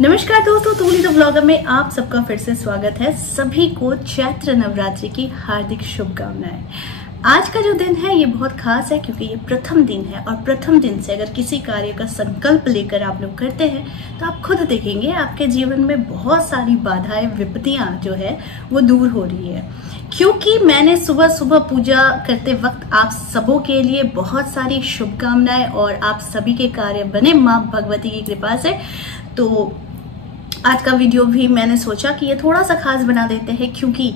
नमस्कार दोस्तों, तूली the vlogger में आप सबका फिर से स्वागत है। सभी को चैत्र नवरात्रि की हार्दिक शुभकामनाएं। आज का जो दिन है ये बहुत खास है क्योंकि ये प्रथम दिन है और प्रथम दिन से अगर किसी कार्य का संकल्प लेकर आप लोग करते हैं तो आप खुद देखेंगे आपके जीवन में बहुत सारी बाधाएं, विपत्तियां जो है वो दूर हो रही है। क्योंकि मैंने सुबह सुबह पूजा करते वक्त आप सबों के लिए बहुत सारी शुभकामनाएं और आप सभी के कार्य बने मां भगवती की कृपा से। तो आज का वीडियो भी मैंने सोचा कि ये थोड़ा सा खास बना देते हैं क्योंकि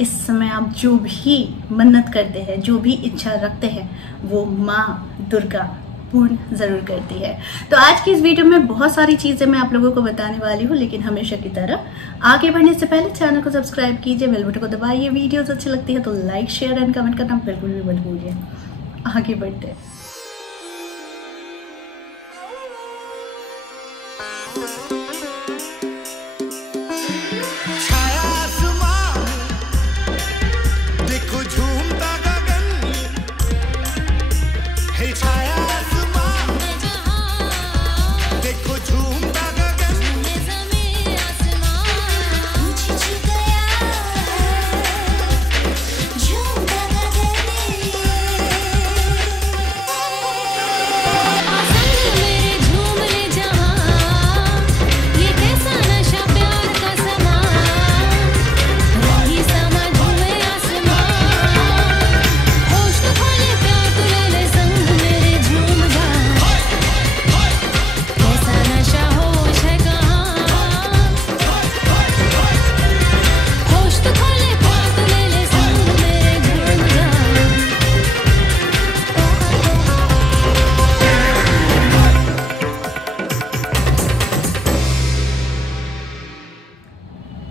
इस समय आप जो भी मन्नत करते हैं, जो भी इच्छा रखते हैं, वो माँ दुर्गा पूर्ण जरूर करती है। तो आज की इस वीडियो में बहुत सारी चीजें मैं आप लोगों को बताने वाली हूँ, लेकिन हमेशा की तरह आगे बढ़ने से पहले चैनल को सब्सक्राइब कीजिए, बेल बटन को दबाइए। वीडियोस अच्छी लगती है तो लाइक, शेयर एंड कमेंट करना बिल्कुल भी मत भूलिए। आगे बढ़ते हैं।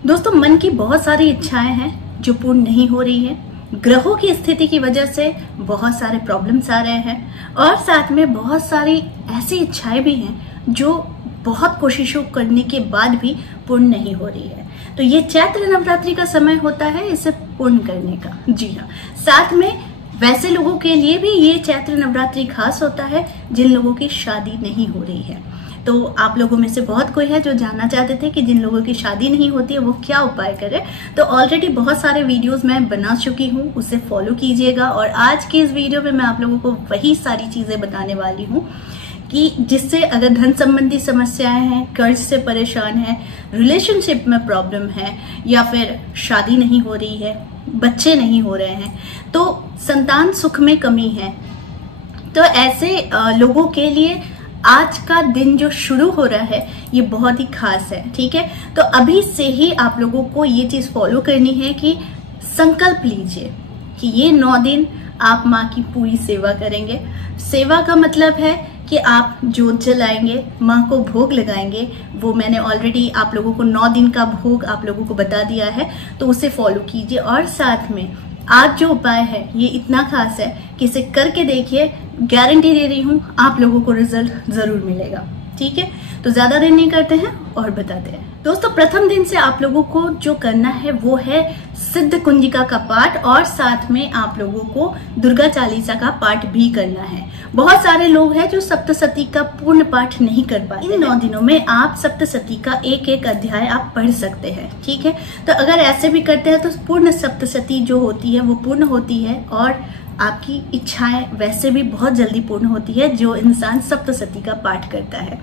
दोस्तों, मन की बहुत सारी इच्छाएं हैं जो पूर्ण नहीं हो रही है। ग्रहों की स्थिति की वजह से बहुत सारे प्रॉब्लम्स आ रहे हैं और साथ में बहुत सारी ऐसी इच्छाएं भी हैं जो बहुत कोशिशों करने के बाद भी पूर्ण नहीं हो रही है। तो ये चैत्र नवरात्रि का समय होता है इसे पूर्ण करने का। जी हाँ, साथ में वैसे लोगों के लिए भी ये चैत्र नवरात्रि खास होता है जिन लोगों की शादी नहीं हो रही है। तो आप लोगों में से बहुत कोई है जो जानना चाहते थे कि जिन लोगों की शादी नहीं होती है वो क्या उपाय करें। तो ऑलरेडी बहुत सारे वीडियोस मैं बना चुकी हूँ, उसे फॉलो कीजिएगा। और आज की इस वीडियो में मैं आप लोगों को वही सारी चीजें बताने वाली हूँ कि जिससे अगर धन संबंधी समस्याएं हैं, कर्ज से परेशान है, रिलेशनशिप में प्रॉब्लम है या फिर शादी नहीं हो रही है, बच्चे नहीं हो रहे हैं, तो संतान सुख में कमी है, तो ऐसे लोगों के लिए आज का दिन जो शुरू हो रहा है ये बहुत ही खास है। ठीक है, तो अभी से ही आप लोगों को ये चीज फॉलो करनी है कि संकल्प लीजिए कि ये 9 दिन आप माँ की पूरी सेवा करेंगे। सेवा का मतलब है कि आप जोत जलाएंगे, माँ को भोग लगाएंगे। वो मैंने ऑलरेडी आप लोगों को 9 दिन का भोग आप लोगों को बता दिया है, तो उसे फॉलो कीजिए। और साथ में आज जो उपाय है ये इतना खास है कि इसे करके देखिए, गारंटी दे रही हूँ आप लोगों को रिजल्ट जरूर मिलेगा। ठीक है, तो ज्यादा देर नहीं करते हैं और बताते हैं। दोस्तों, प्रथम दिन से आप लोगों को जो करना है वो है सिद्ध कुंजिका का पाठ और साथ में आप लोगों को दुर्गा चालीसा का पाठ भी करना है। बहुत सारे लोग हैं जो सप्तशती का पूर्ण पाठ नहीं कर पाते। इन 9 दिनों में आप सप्तशती का एक एक अध्याय आप पढ़ सकते हैं। ठीक है, तो अगर ऐसे भी करते हैं तो पूर्ण सप्तशती जो होती है वो पूर्ण होती है और आपकी इच्छाएं वैसे भी बहुत जल्दी पूर्ण होती है जो इंसान सप्तशती का पाठ करता है।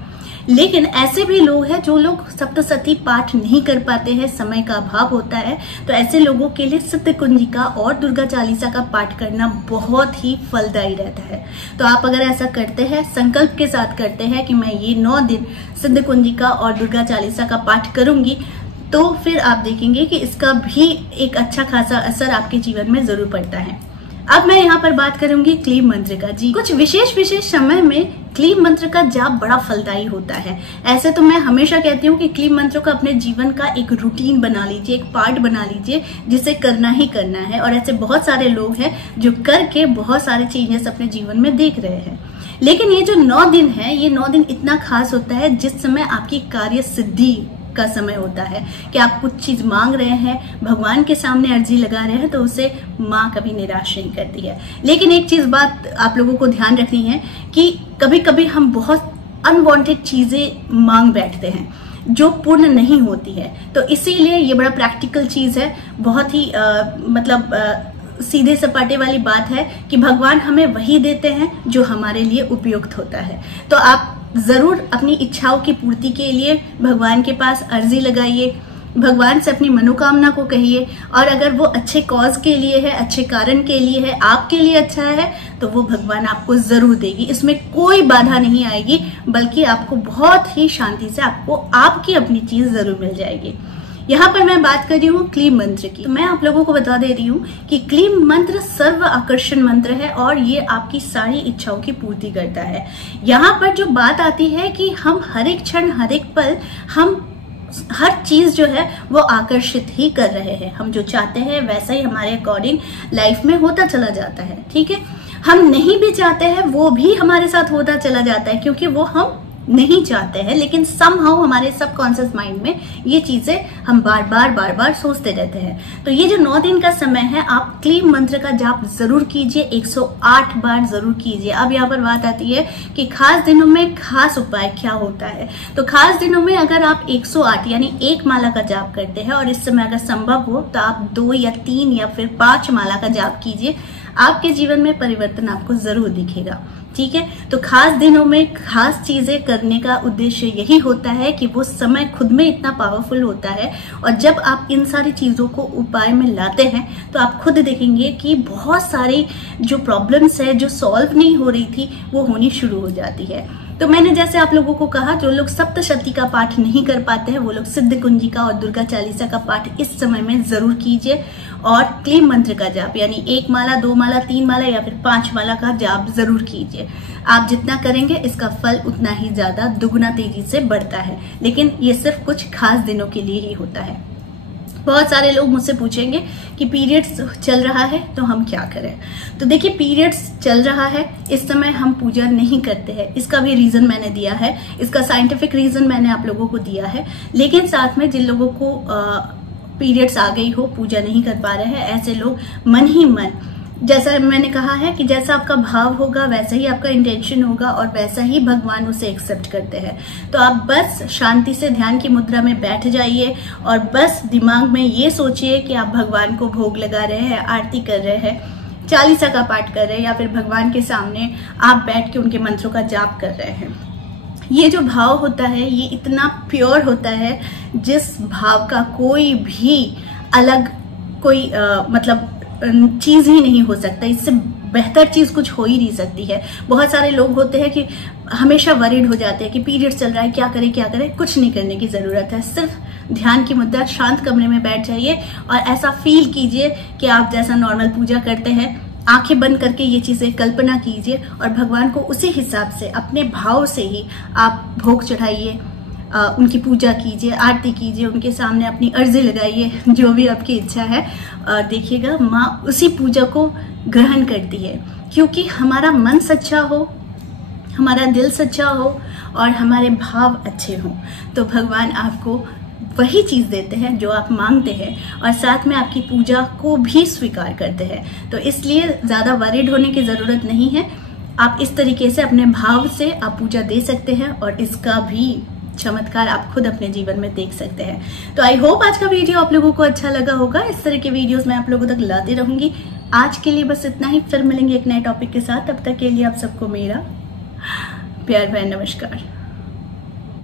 लेकिन ऐसे भी लोग हैं जो लोग सप्तशती पाठ नहीं कर पाते हैं, समय का अभाव होता है, तो ऐसे लोगों के लिए सिद्ध कुंजिका और दुर्गा चालीसा का पाठ करना बहुत ही फलदायी रहता है। तो आप अगर ऐसा करते हैं, संकल्प के साथ करते हैं कि मैं ये 9 दिन सिद्ध कुंजिका और दुर्गा चालीसा का पाठ करूंगी, तो फिर आप देखेंगे कि इसका भी एक अच्छा खासा असर आपके जीवन में जरूर पड़ता है। अब मैं यहाँ पर बात करूंगी क्लीम मंत्र का। जी, कुछ विशेष समय में क्लीम मंत्र का जाप बड़ा फलदायी होता है। ऐसे तो मैं हमेशा कहती हूँ कि क्लीम मंत्र को अपने जीवन का एक रूटीन बना लीजिए, एक पार्ट बना लीजिए जिसे करना ही करना है। और ऐसे बहुत सारे लोग हैं जो करके बहुत सारे चेंजेस अपने जीवन में देख रहे हैं। लेकिन ये जो 9 दिन है, ये 9 दिन इतना खास होता है जिस समय आपकी कार्य सिद्धि का समय होता है कि आप कुछ चीज मांग रहे हैं, भगवान के सामने अर्जी लगा रहे हैं, तो उसे माँ कभी निराश नहीं करती है। लेकिन एक चीज बात आप लोगों को ध्यान रखनी है कि कभी कभी हम बहुत अनवांटेड चीजें मांग बैठते हैं जो पूर्ण नहीं होती है। तो इसीलिए ये बड़ा प्रैक्टिकल चीज है, बहुत ही सीधे सपाटे वाली बात है कि भगवान हमें वही देते हैं जो हमारे लिए उपयुक्त होता है। तो आप जरूर अपनी इच्छाओं की पूर्ति के लिए भगवान के पास अर्जी लगाइए, भगवान से अपनी मनोकामना को कहिए, और अगर वो अच्छे कॉज के लिए है, अच्छे कारण के लिए है, आपके लिए अच्छा है, तो वो भगवान आपको जरूर देगी। इसमें कोई बाधा नहीं आएगी, बल्कि आपको बहुत ही शांति से आपको आपकी अपनी चीज जरूर मिल जाएगी। यहाँ पर मैं बात कर रही हूँ क्लीम मंत्र की। मैं आप लोगों को बता दे रही हूँ कि क्लीम मंत्र सर्व आकर्षण मंत्र है और ये आपकी सारी इच्छाओं की पूर्ति करता है। यहाँ पर जो बात आती है कि हम हर एक क्षण, हर एक पल, हम हर चीज जो है वो आकर्षित ही कर रहे हैं। हम जो चाहते हैं वैसा ही हमारे अकॉर्डिंग लाइफ में होता चला जाता है, ठीक है। हम नहीं भी चाहते हैं वो भी हमारे साथ होता चला जाता है, क्योंकि वो हम नहीं चाहते हैं, लेकिन समहाउ हमारे सबकॉन्शियस माइंड में ये चीजें हम बार बार सोचते रहते हैं। तो ये जो 9 दिन का समय है, आप क्लीम मंत्र का जाप जरूर कीजिए, 108 बार जरूर कीजिए। अब यहाँ पर बात आती है कि खास दिनों में खास उपाय क्या होता है। तो खास दिनों में अगर आप 108 यानी 1 माला का जाप करते हैं, और इस समय अगर संभव हो तो आप 2 या 3 या फिर 5 माला का जाप कीजिए, आपके जीवन में परिवर्तन आपको जरूर दिखेगा, ठीक है। तो खास दिनों में खास चीजें करने का उद्देश्य यही होता है कि वो समय खुद में इतना पावरफुल होता है, और जब आप इन सारी चीजों को उपाय में लाते हैं तो आप खुद देखेंगे कि बहुत सारी जो प्रॉब्लम्स है जो सॉल्व नहीं हो रही थी वो होनी शुरू हो जाती है। तो मैंने जैसे आप लोगों को कहा, जो लोग सप्तशती का पाठ नहीं कर पाते हैं वो लोग सिद्ध कुंजिका और दुर्गा चालीसा का पाठ इस समय में जरूर कीजिए, और क्लीम मंत्र का जाप यानी 1 माला, 2 माला, 3 माला या फिर 5 माला का जाप जरूर कीजिए। आप जितना करेंगे इसका फल उतना ही ज्यादा दुगुना तेजी से बढ़ता है, लेकिन ये सिर्फ कुछ खास दिनों के लिए ही होता है। बहुत सारे लोग मुझसे पूछेंगे कि पीरियड्स चल रहा है तो हम क्या करें। तो देखिए, पीरियड्स चल रहा है, इस समय हम पूजा नहीं करते हैं, इसका भी रीजन मैंने दिया है, इसका साइंटिफिक रीजन मैंने आप लोगों को दिया है। लेकिन साथ में जिन लोगों को पीरियड्स आ गई हो, पूजा नहीं कर पा रहे हैं, ऐसे लोग मन ही मन, जैसा मैंने कहा है कि जैसा आपका भाव होगा वैसा ही आपका इंटेंशन होगा और वैसा ही भगवान उसे एक्सेप्ट करते हैं। तो आप बस शांति से ध्यान की मुद्रा में बैठ जाइए और बस दिमाग में ये सोचिए कि आप भगवान को भोग लगा रहे हैं, आरती कर रहे हैं, चालीसा का पाठ कर रहे हैं, या फिर भगवान के सामने आप बैठ के उनके मंत्रों का जाप कर रहे हैं। ये जो भाव होता है ये इतना प्योर होता है, जिस भाव का कोई भी अलग कोई मतलब चीज ही नहीं हो सकता, इससे बेहतर चीज कुछ हो ही नहीं सकती है। बहुत सारे लोग होते हैं कि हमेशा वरीड हो जाते हैं कि पीरियड चल रहा है, क्या करें क्या करें। कुछ नहीं करने की जरूरत है, सिर्फ ध्यान की मुद्रा, शांत कमरे में बैठ जाइए और ऐसा फील कीजिए कि आप जैसा नॉर्मल पूजा करते हैं, आंखें बंद करके ये चीजें कल्पना कीजिए और भगवान को उसी हिसाब से अपने भाव से ही आप भोग चढ़ाइए, उनकी पूजा कीजिए, आरती कीजिए, उनके सामने अपनी अर्जी लगाइए, जो भी आपकी इच्छा है। और देखिएगा माँ उसी पूजा को ग्रहण करती है, क्योंकि हमारा मन सच्चा हो, हमारा दिल सच्चा हो और हमारे भाव अच्छे हों, तो भगवान आपको वही चीज देते हैं जो आप मांगते हैं, और साथ में आपकी पूजा को भी स्वीकार करते हैं। तो इसलिए ज्यादा वरीड होने की जरूरत नहीं है। आप इस तरीके से अपने भाव से आप पूजा दे सकते हैं और इसका भी चमत्कार आप खुद अपने जीवन में देख सकते हैं। तो आई होप आज का वीडियो आप लोगों को अच्छा लगा होगा। इस तरह के वीडियोस मैं आप लोगों तक लाती रहूंगी। आज के लिए बस इतना ही, फिर मिलेंगे एक नए टॉपिक के साथ। तब तक के लिए आप सबको मेरा प्यार भरा नमस्कार।